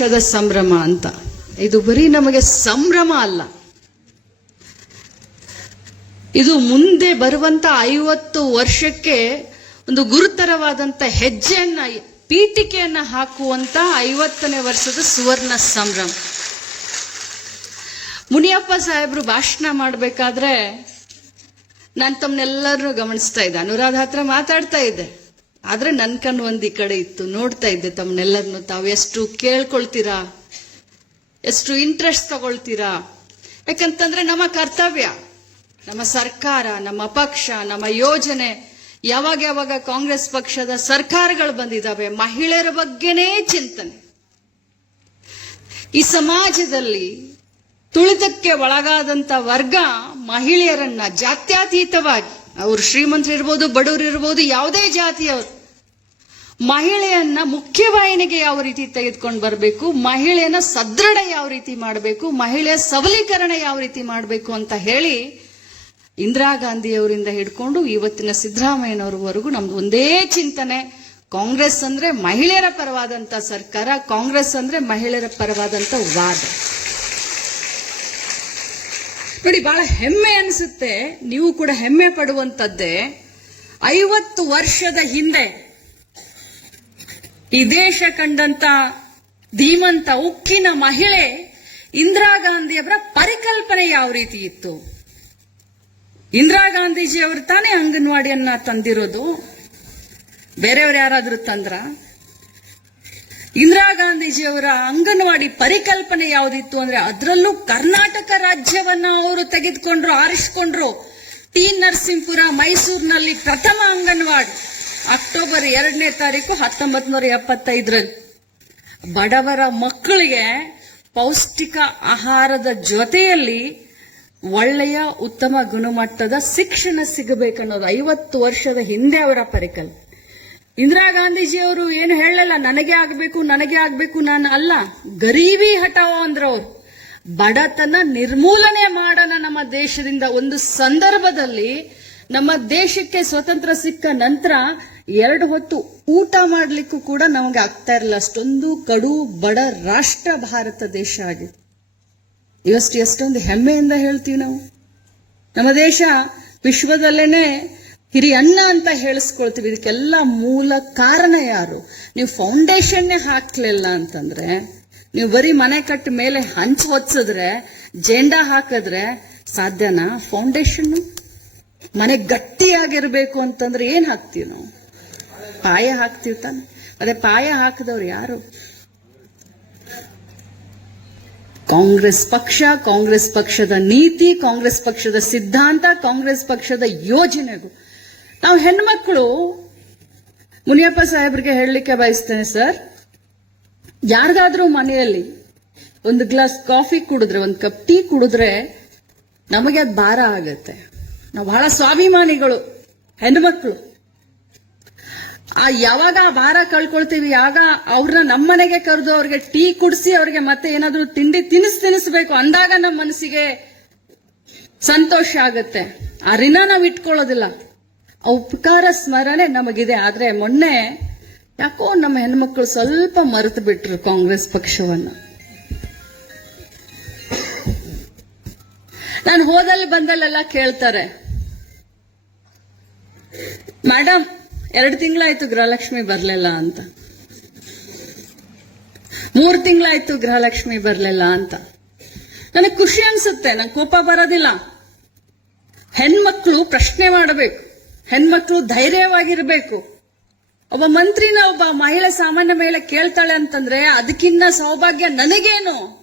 ವರ್ಷದ ಸಂಭ್ರಮ ಅಂತ. ಇದು ಬರೀ ನಮಗೆ ಸಂಭ್ರಮ ಅಲ್ಲ. ಇದು ಮುಂದೆ ಬರುವಂತ ಐವತ್ತು ವರ್ಷಕ್ಕೆ ಒಂದು ಗುರುತರವಾದಂತ ಹೆಜ್ಜೆಯನ್ನ, ಪೀಠಿಕೆಯನ್ನ ಹಾಕುವಂತ ಐವತ್ತನೇ ವರ್ಷದ ಸುವರ್ಣ ಸಂಭ್ರಮ. ಮುನಿಯಪ್ಪ ಸಾಹೇಬ್ರು ಭಾಷಣ ಮಾಡಬೇಕಾದ್ರೆ ನಾನು ತಮ್ಮನ್ನೆಲ್ಲರೂ ಗಮನಿಸ್ತಾ ಇದ್ದೆ. ಅನುರಾಧ ಹತ್ರ ಮಾತಾಡ್ತಾ ಇದ್ದೆ. ಆದ್ರೆ ನನ್ ಕಣ್ಣು ಒಂದ್ ಈ ಕಡೆ ಇತ್ತು. ನೋಡ್ತಾ ಇದ್ದೆ ತಮ್ಮನ್ನೆಲ್ಲರನ್ನು ತಾವು ಎಷ್ಟು ಕೇಳ್ಕೊಳ್ತೀರಾ? ಎಷ್ಟು ಇಂಟ್ರೆಸ್ಟ್ ತಗೊಳ್ತೀರಾ? ಯಾಕಂತಂದ್ರೆ ನಮ್ಮ ಕರ್ತವ್ಯ, ನಮ್ಮ ಸರ್ಕಾರ, ನಮ್ಮ ಪಕ್ಷ, ನಮ್ಮ ಯೋಜನೆ. ಯಾವಾಗ ಯಾವಾಗ ಕಾಂಗ್ರೆಸ್ ಪಕ್ಷದ ಸರ್ಕಾರಗಳು ಬಂದಿದ್ದಾವೆ ಮಹಿಳೆಯರ ಬಗ್ಗೆನೇ ಚಿಂತನೆ. ಈ ಸಮಾಜದಲ್ಲಿ ತುಳಿತಕ್ಕೆ ಒಳಗಾದಂತ ವರ್ಗ ಮಹಿಳೆಯರನ್ನ ಜಾತ್ಯತೀತವಾಗಿ, ಅವರು ಶ್ರೀಮಂತರಿರ್ಬೋದು ಬಡವರು ಇರ್ಬೋದು ಯಾವುದೇ ಜಾತಿಯವರು ಮಹಿಳೆಯನ್ನ ಮುಖ್ಯವಾಹಿನಿಗೆ ಯಾವ ರೀತಿ ತೆಗೆದುಕೊಂಡು ಬರಬೇಕು, ಮಹಿಳೆಯನ್ನ ಸದೃಢ ಯಾವ ರೀತಿ ಮಾಡಬೇಕು, ಮಹಿಳೆಯ ಸಬಲೀಕರಣ ಯಾವ ರೀತಿ ಮಾಡಬೇಕು ಅಂತ ಹೇಳಿ ಇಂದಿರಾ ಗಾಂಧಿಯವರಿಂದ ಹಿಡ್ಕೊಂಡು ಇವತ್ತಿನ ಸಿದ್ದರಾಮಯ್ಯನವರವರೆಗೂ ನಮ್ದು ಒಂದೇ ಚಿಂತನೆ. ಕಾಂಗ್ರೆಸ್ ಅಂದ್ರೆ ಮಹಿಳೆಯರ ಪರವಾದಂತ ಸರ್ಕಾರ, ಕಾಂಗ್ರೆಸ್ ಅಂದ್ರೆ ಮಹಿಳೆಯರ ಪರವಾದಂತ ವಾದ. ನೋಡಿ, ಬಹಳ ಹೆಮ್ಮೆ ಅನಿಸುತ್ತೆ. ನೀವು ಕೂಡ ಹೆಮ್ಮೆ ಪಡುವಂತದ್ದೇ ಐವತ್ತು ವರ್ಷದ ಹಿಂದೆ ಈ ದೇಶ ಕಂಡಂತ ಧೀಮಂತ ಉಕ್ಕಿನ ಮಹಿಳೆ ಇಂದಿರಾ ಗಾಂಧಿಯವರ ಪರಿಕಲ್ಪನೆ ಯಾವ ರೀತಿ ಇತ್ತು? ಇಂದಿರಾ ಗಾಂಧೀಜಿ ಅವರು ತಾನೇ ಅಂಗನವಾಡಿಯನ್ನ ತಂದಿರೋದು? ಬೇರೆಯವ್ರು ಯಾರಾದರೂ ತಂದ್ರ? ಇಂದಿರಾ ಗಾಂಧೀಜಿಯವರ ಅಂಗನವಾಡಿ ಪರಿಕಲ್ಪನೆ ಯಾವುದಿತ್ತು ಅಂದ್ರೆ ಅದರಲ್ಲೂ ಕರ್ನಾಟಕ ರಾಜ್ಯವನ್ನ ಅವರು ತೆಗೆದುಕೊಂಡ್ರು, ಆರಿಸಿಕೊಂಡ್ರು. ಟಿ ನರಸಿಂಹಪುರ ಮೈಸೂರಿನಲ್ಲಿ ಪ್ರಥಮ ಅಂಗನವಾಡಿ. ಅಕ್ಟೋಬರ್ ಎರಡನೇ ತಾರೀಕು ಹತ್ತೊಂಬತ್ ನೂರ ಎಪ್ಪತ್ತೈದರಲ್ಲಿ ಬಡವರ ಮಕ್ಕಳಿಗೆ ಪೌಷ್ಟಿಕ ಆಹಾರದ ಜೊತೆಯಲ್ಲಿ ಒಳ್ಳೆಯ ಉತ್ತಮ ಗುಣಮಟ್ಟದ ಶಿಕ್ಷಣ ಸಿಗಬೇಕನ್ನೋದು ಐವತ್ತು ವರ್ಷದ ಹಿಂದೆ ಅವರ ಪರಿಕಲ್ಪನೆ. ಇಂದಿರಾ ಗಾಂಧೀಜಿಯವರು ಏನು ಹೇಳಲ್ಲ ನನಗೆ ಆಗಬೇಕು ನನಗೆ ಆಗಬೇಕು ನಾನು ಅಲ್ಲ, ಗರೀಬಿ ಹಟಾವೋ ಅವರು. ಬಡತನ ನಿರ್ಮೂಲನೆ ಮಾಡೋಣ ನಮ್ಮ ದೇಶದಿಂದ ಒಂದು ಸಂದರ್ಭದಲ್ಲಿ ನಮ್ಮ ದೇಶಕ್ಕೆ ಸ್ವತಂತ್ರ ಸಿಕ್ಕ ನಂತರ ಎರಡು ಹೊತ್ತು ಊಟ ಮಾಡಲಿಕ್ಕೂ ಕೂಡ ನಮಗೆ ಆಗ್ತಾ ಇರಲಿಲ್ಲ. ಅಷ್ಟೊಂದು ಕಡು ಬಡ ರಾಷ್ಟ್ರ ಭಾರತ ದೇಶ ಆಗಿದೆ ಇವಷ್ಟು ಎಷ್ಟೊಂದು ಹೆಮ್ಮೆಯಿಂದ ಹೇಳ್ತೀವಿ ನಾವು. ನಮ್ಮ ದೇಶ ವಿಶ್ವದಲ್ಲೇನೆ ಹಿರಿಯ ಅನ್ನ ಅಂತ ಹೇಳಿಸ್ಕೊಳ್ತೀವಿ. ಇದಕ್ಕೆಲ್ಲ ಮೂಲ ಕಾರಣ ಯಾರು? ನೀವು ಫೌಂಡೇಶನ್ನೇ ಹಾಕ್ಲಿಲ್ಲ ಅಂತಂದ್ರೆ, ನೀವು ಬರೀ ಮನೆ ಕಟ್ಟ ಮೇಲೆ ಹಂಚ್ ಹೊತ್ಸಿದ್ರೆ ಜೆಂಡಾ ಹಾಕಿದ್ರೆ ಸಾಧ್ಯನಾ ಫೌಂಡೇಶನ್ ಮನೆ ಗಟ್ಟಿಯಾಗಿರ್ಬೇಕು ಅಂತಂದ್ರೆ ಏನ್ ಹಾಕ್ತೀವಿ ನಾವು? ಪಾಯ ಹಾಕ್ತೀವಿ ತಾನೆ. ಅದೇ ಪಾಯ ಹಾಕಿದವ್ರು ಯಾರು? ಕಾಂಗ್ರೆಸ್ ಪಕ್ಷ, ಕಾಂಗ್ರೆಸ್ ಪಕ್ಷದ ನೀತಿ, ಕಾಂಗ್ರೆಸ್ ಪಕ್ಷದ ಸಿದ್ಧಾಂತ, ಕಾಂಗ್ರೆಸ್ ಪಕ್ಷದ ಯೋಜನೆಗೂ ನಾವು ಹೆಣ್ಮಕ್ಳು, ಮುನಿಯಪ್ಪ ಸಾಹೇಬ್ರಿಗೆ ಹೇಳಲಿಕ್ಕೆ ಬಯಸ್ತೇನೆ ಸರ್. ಯಾರಿಗಾದ್ರೂ ಮನೆಯಲ್ಲಿ ಒಂದು ಗ್ಲಾಸ್ ಕಾಫಿ ಕುಡಿದ್ರೆ, ಒಂದು ಕಪ್ ಟೀ ಕುಡಿದ್ರೆ ನಮಗೆ ಅದು ಭಾರ ಆಗತ್ತೆ. ನಾವು ಬಹಳ ಸ್ವಾಭಿಮಾನಿಗಳು ಹೆಣ್ಮಕ್ಳು ಆ ಯಾವಾಗ ಆ ಭಾರ ಕಳ್ಕೊಳ್ತೀವಿ, ಆಗ ಅವ್ರನ್ನ ನಮ್ಮನೆಗೆ ಕರೆದು ಅವ್ರಿಗೆ ಟೀ ಕುಡಿಸಿ ಅವ್ರಿಗೆ ಮತ್ತೆ ಏನಾದರೂ ತಿಂಡಿ ತಿನಿಸ್ ತಿನ್ನಿಸ್ಬೇಕು ಅಂದಾಗ ನಮ್ಮ ಮನಸ್ಸಿಗೆ ಸಂತೋಷ ಆಗುತ್ತೆ. ಆ ಋಣ ನಾವು ಇಟ್ಕೊಳ್ಳೋದಿಲ್ಲ. ಆ ಉಪಕಾರ ಸ್ಮರಣೆ ನಮಗಿದೆ. ಆದ್ರೆ ಮೊನ್ನೆ ಯಾಕೋ ನಮ್ಮ ಹೆಣ್ಮಕ್ಳು ಸ್ವಲ್ಪ ಮರೆತು ಬಿಟ್ರು ಕಾಂಗ್ರೆಸ್ ಪಕ್ಷವನ್ನ. ನಾನು ಹೋದಲ್ಲಿ ಬಂದಲ್ಲೆಲ್ಲ ಕೇಳ್ತಾರೆ. ಮೇಡಮ್ ಎರಡು ತಿಂಗಳಾಯ್ತು ಗೃಹಲಕ್ಷ್ಮಿ ಬರ್ಲಿಲ್ಲ ಅಂತ. ಮೂರ್ ತಿಂಗಳಾಯ್ತು ಗೃಹಲಕ್ಷ್ಮಿ ಬರ್ಲಿಲ್ಲ ಅಂತ. ನನಗೆ ಖುಷಿ ಅನ್ಸುತ್ತೆ, ನಂಗೆ ಕೋಪ ಬರೋದಿಲ್ಲ. ಹೆಣ್ಮಕ್ಳು ಪ್ರಶ್ನೆ ಮಾಡಬೇಕು, ಹೆಣ್ಮಕ್ಳು ಧೈರ್ಯವಾಗಿರ್ಬೇಕು. ಒಬ್ಬ ಮಂತ್ರಿನ ಒಬ್ಬ ಮಹಿಳೆ ಸಾಮಾನ್ಯ ಮಹಿಳೆ ಕೇಳ್ತಾಳೆ ಅಂತಂದ್ರೆ ಅದಕ್ಕಿನ್ನ ಸೌಭಾಗ್ಯ ನನಗೇನು?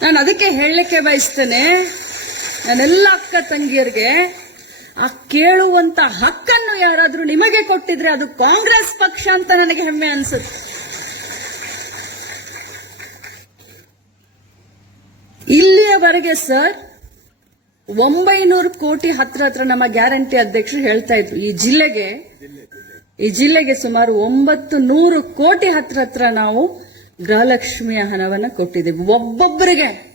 ನಾನು ಅದಕ್ಕೆ ಹೇಳಲಿಕ್ಕೆ ಬಯಸ್ತೇನೆ ನನ್ನೆಲ್ಲ ಅಕ್ಕ ತಂಗಿಯರಿಗೆ ಆ ಕೇಳುವಂತ ಹಕ್ಕನ್ನು ಯಾರಾದರೂ ನಿಮಗೆ ಕೊಟ್ಟಿದ್ರೆ ಅದು ಕಾಂಗ್ರೆಸ್ ಪಕ್ಷ ಅಂತ ನನಗೆ ಹೆಮ್ಮೆ ಅನ್ಸುತ್ತೆ. ಇಲ್ಲಿಯವರೆಗೆ ಸರ್, ಒಂಬೈನೂರು ಕೋಟಿ ಹತ್ರ ಹತ್ರ ನಮ್ಮ ಗ್ಯಾರಂಟಿ ಅಧ್ಯಕ್ಷರು ಹೇಳ್ತಾ ಇದ್ರು. ಈ ಜಿಲ್ಲೆಗೆ ಈ ಜಿಲ್ಲೆಗೆ ಸುಮಾರು ಒಂಬತ್ತು ನೂರು ಕೋಟಿ ಹತ್ರ ಹತ್ರ ನಾವು ಗೃಹಲಕ್ಷ್ಮಿಯ ಹಣವನ್ನು ಕೊಟ್ಟಿದ್ದೀವಿ ಒಬ್ಬೊಬ್ಬರಿಗೆ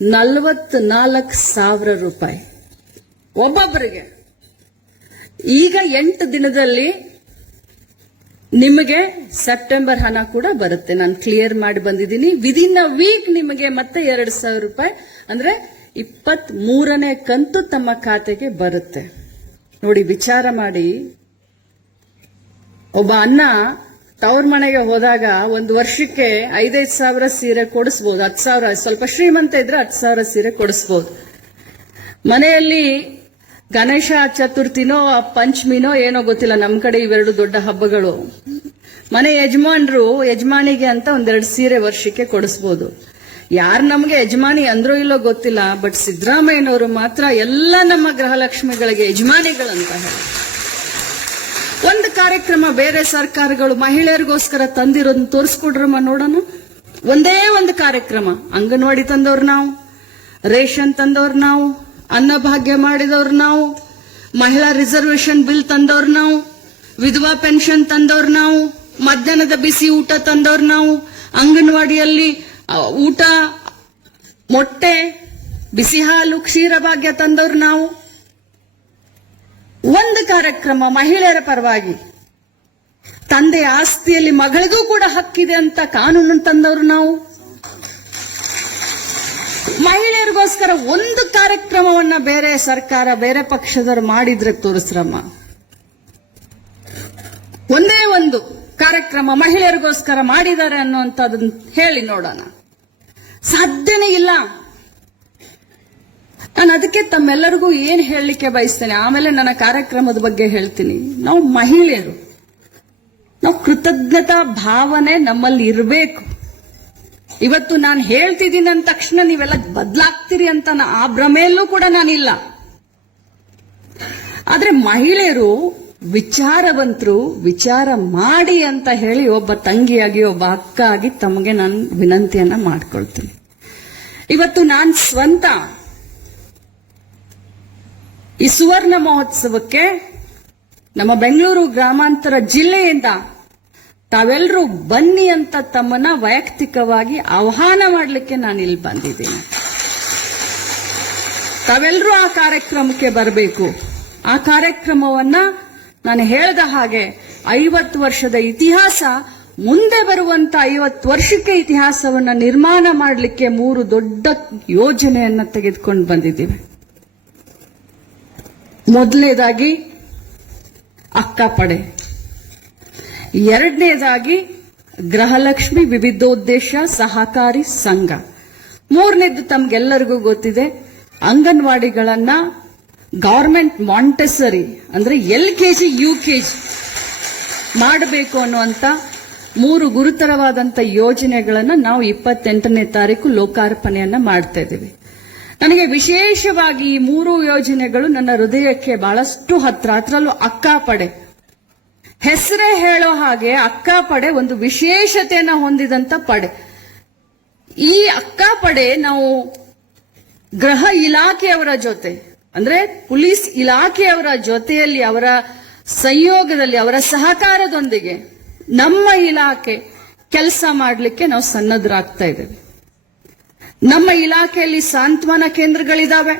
ನಲವತ್ನಾಲ್ಕು ಸಾವಿರ ರೂಪಾಯಿ. ಒಬ್ಬೊಬ್ಬರಿಗೆ. ಈಗ ಎಂಟು ದಿನದಲ್ಲಿ ನಿಮಗೆ ಸೆಪ್ಟೆಂಬರ್ ಹಣ ಕೂಡ ಬರುತ್ತೆ. ನಾನು ಕ್ಲಿಯರ್ ಮಾಡಿ ಬಂದಿದ್ದೀನಿ. ವಿದಿನ್ ಅ ವೀಕ್ ನಿಮಗೆ ಮತ್ತೆ ಎರಡು ಸಾವಿರ ರೂಪಾಯಿ, ಅಂದ್ರೆ ಇಪ್ಪತ್ತ್ ಮೂರನೇ ಕಂತು ತಮ್ಮ ಖಾತೆಗೆ ಬರುತ್ತೆ. ನೋಡಿ, ವಿಚಾರ ಮಾಡಿ. ಒಬ್ಬ ಅನ್ನ ತವ್ರ ಮನೆಗೆ ಹೋದಾಗ ಒಂದು ವರ್ಷಕ್ಕೆ ಐದೈದು ಸಾವಿರ ಸೀರೆ ಕೊಡಿಸ್ಬೋದು. ಹತ್ತು ಸಾವಿರ, ಸ್ವಲ್ಪ ಶ್ರೀಮಂತ ಇದ್ರೆ ಹತ್ತು ಸಾವಿರ ಸೀರೆ ಕೊಡಿಸ್ಬೋದು. ಮನೆಯಲ್ಲಿ ಗಣೇಶ ಚತುರ್ಥಿನೋ, ಪಂಚಮಿನೋ ಏನೋ ಗೊತ್ತಿಲ್ಲ. ನಮ್ಮ ಕಡೆ ಇವೆರಡು ದೊಡ್ಡ ಹಬ್ಬಗಳು. ಮನೆ ಯಜಮಾನ್ರು ಯಜಮಾನಿಗೆ ಅಂತ ಒಂದೆರಡು ಸೀರೆ ವರ್ಷಕ್ಕೆ ಕೊಡಿಸ್ಬೋದು. ಯಾರು ನಮಗೆ ಯಜಮಾನಿ ಅಂದ್ರೋ ಇಲ್ಲೋ ಗೊತ್ತಿಲ್ಲ, ಬಟ್ ಸಿದ್ದರಾಮಯ್ಯನವರು ಮಾತ್ರ ಎಲ್ಲ ನಮ್ಮ ಗೃಹಲಕ್ಷ್ಮಿಗಳಿಗೆ ಯಜಮಾನಿಗಳಂತ ಹೇಳಿ. ಒಂದು ಕಾರ್ಯಕ್ರಮ ಬೇರೆ ಸರ್ಕಾರಗಳು ಮಹಿಳೆಯರಿಗೋಸ್ಕರ ತಂದಿರೋದನ್ನ ತೋರಿಸ್ಕೊಡ್ರಮ್ಮ ನೋಡೋಣ. ಒಂದೇ ಒಂದು ಕಾರ್ಯಕ್ರಮ, ಅಂಗನವಾಡಿ ತಂದವ್ರು ನಾವು, ರೇಷನ್ ತಂದವ್ರು ನಾವು ಅನ್ನಭಾಗ್ಯ ಮಾಡಿದವ್ರು ನಾವು, ಮಹಿಳಾ ರಿಸರ್ವೇಶನ್ ಬಿಲ್ ತಂದವ್ರು ನಾವು, ವಿಧವಾ ಪೆನ್ಷನ್ ತಂದವ್ರು ನಾವು, ಮಧ್ಯಾಹ್ನದ ಬಿಸಿ ಊಟ ತಂದವ್ರು ನಾವು, ಅಂಗನವಾಡಿಯಲ್ಲಿ ಊಟ, ಮೊಟ್ಟೆ, ಬಿಸಿ ಹಾಲು ಕ್ಷೀರಭಾಗ್ಯ ತಂದವ್ರು ನಾವು. ಒಂದು ಕಾರ್ಯಕ್ರಮ ಮಹಿಳೆಯರ ಪರವಾಗಿ. ತಂದೆ ಆಸ್ತಿಯಲ್ಲಿ ಮಗಳಿಗೂ ಕೂಡ ಹಕ್ಕಿದೆ ಅಂತ ಕಾನೂನು ತಂದವರು ನಾವು. ಮಹಿಳೆಯರಿಗೋಸ್ಕರ ಒಂದು ಕಾರ್ಯಕ್ರಮವನ್ನ ಬೇರೆ ಸರ್ಕಾರ, ಬೇರೆ ಪಕ್ಷದವರು ಮಾಡಿದ್ರೆ ತೋರಿಸ್ರಮ್ಮ. ಒಂದೇ ಒಂದು ಕಾರ್ಯಕ್ರಮ ಮಹಿಳೆಯರಿಗೋಸ್ಕರ ಮಾಡಿದ್ದಾರೆ ಅನ್ನುವಂಥದ್ದನ್ನ ಹೇಳಿ ನೋಡೋಣ. ಸಾಧ್ಯನೇ ಇಲ್ಲ. ಅದಕ್ಕೆ ತಮ್ಮೆಲ್ಲರಿಗೂ ಏನ್ ಹೇಳಲಿಕ್ಕೆ ಬಯಸ್ತೇನೆ? ಆಮೇಲೆ ನನ್ನ ಕಾರ್ಯಕ್ರಮದ ಬಗ್ಗೆ ಹೇಳ್ತೀನಿ. ನಾವು ಮಹಿಳೆಯರು. ನಾವು ಕೃತಜ್ಞತಾ ಭಾವನೆ ನಮ್ಮಲ್ಲಿ ಇರಬೇಕು. ಇವತ್ತು ನಾನು ಹೇಳ್ತಿದ್ದೀನಿ ಅಂದ ತಕ್ಷಣ ನೀವೆಲ್ಲ ಬದಲಾಗ್ತೀರಿ ಅಂತ ಆ ಭ್ರಮೆಯಲ್ಲೂ ಕೂಡ ನಾನಿಲ್ಲ. ಆದ್ರೆ ಮಹಿಳೆಯರು ವಿಚಾರವಂತರು, ವಿಚಾರ ಮಾಡಿ ಅಂತ ಹೇಳಿ ಒಬ್ಬ ತಂಗಿಯಾಗಿ, ಒಬ್ಬ ಅಕ್ಕ ಆಗಿ ತಮಗೆ ನಾನು ವಿನಂತಿಯನ್ನ ಮಾಡ್ಕೊಳ್ತೀನಿ. ಇವತ್ತು ನಾನು ಸ್ವಂತ ಈ ಸುವರ್ಣ ಮಹೋತ್ಸವಕ್ಕೆ ನಮ್ಮ ಬೆಂಗಳೂರು ಗ್ರಾಮಾಂತರ ಜಿಲ್ಲೆಯಿಂದ ತಾವೆಲ್ಲರೂ ಬನ್ನಿ ಅಂತ ತಮ್ಮನ್ನ ವೈಯಕ್ತಿಕವಾಗಿ ಆಹ್ವಾನ ಮಾಡಲಿಕ್ಕೆ ನಾನು ಇಲ್ಲಿ ಬಂದಿದ್ದೀನಿ. ತಾವೆಲ್ಲರೂ ಆ ಕಾರ್ಯಕ್ರಮಕ್ಕೆ ಬರಬೇಕು. ಆ ಕಾರ್ಯಕ್ರಮವನ್ನ ನಾನು ಹೇಳಿದ ಹಾಗೆ ಐವತ್ತು ವರ್ಷದ ಇತಿಹಾಸ, ಮುಂದೆ ಬರುವಂತ ಐವತ್ತು ವರ್ಷಕ್ಕೆ ಇತಿಹಾಸವನ್ನ ನಿರ್ಮಾಣ ಮಾಡಲಿಕ್ಕೆ ಮೂರು ದೊಡ್ಡ ಯೋಜನೆಯನ್ನ ತೆಗೆದುಕೊಂಡು ಬಂದಿದ್ದೀವಿ. ಮೊದಲನೇದಾಗಿ ಅಕ್ಕಪಡೆ ಎರಡನೇದಾಗಿ ಗೃಹಲಕ್ಷ್ಮಿ ವಿವಿಧೋದ್ದೇಶ ಸಹಕಾರಿ ಸಂಘ. ಮೂರನೇದು ತಮ್ಗೆಲ್ಲರಿಗೂ ಗೊತ್ತಿದೆ, ಅಂಗನವಾಡಿಗಳನ್ನ ಗೌರ್ಮೆಂಟ್ ಮಾಂಟೆಸರಿ ಅಂದ್ರೆ ಎಲ್ ಕೆಜಿ, ಯು ಕೆಜಿ ಮಾಡಬೇಕು ಅನ್ನುವಂತ ಮೂರು ಗುರುತರವಾದಂತ ಯೋಜನೆಗಳನ್ನ ನಾವು ಇಪ್ಪತ್ತೆಂಟನೇ ತಾರೀಕು ಲೋಕಾರ್ಪಣೆಯನ್ನ ಮಾಡ್ತಾ ನನಗೆ ವಿಶೇಷವಾಗಿ ಈ ಮೂರು ಯೋಜನೆಗಳು ನನ್ನ ಹೃದಯಕ್ಕೆ ಬಹಳಷ್ಟು ಹತ್ರ, ಅದರಲ್ಲೂ ಅಕ್ಕಾಪಡೆ ಹೆಸರೇ ಹೇಳೋ ಹಾಗೆ ಅಕ್ಕಾಪಡೆ ಒಂದು ವಿಶೇಷತೆಯನ್ನ ಹೊಂದಿದಂತ ಪಡೆ. ಈ ಅಕ್ಕಾಪಡೆ ನಾವು ಗೃಹ ಇಲಾಖೆಯವರ ಜೊತೆ, ಅಂದ್ರೆ ಪೊಲೀಸ್ ಇಲಾಖೆಯವರ ಜೊತೆಯಲ್ಲಿ ಅವರ ಸಂಯೋಗದಲ್ಲಿ, ಅವರ ಸಹಕಾರದೊಂದಿಗೆ ನಮ್ಮ ಇಲಾಖೆ ಕೆಲಸ ಮಾಡಲಿಕ್ಕೆ ನಾವು ಸನ್ನದ್ಧರಾಗ್ತಾ ಇದ್ದೇವೆ. ನಮ್ಮ ಇಲಾಖೆಯಲ್ಲಿ ಸಾಂತ್ವನ ಕೇಂದ್ರಗಳಿದಾವೆ.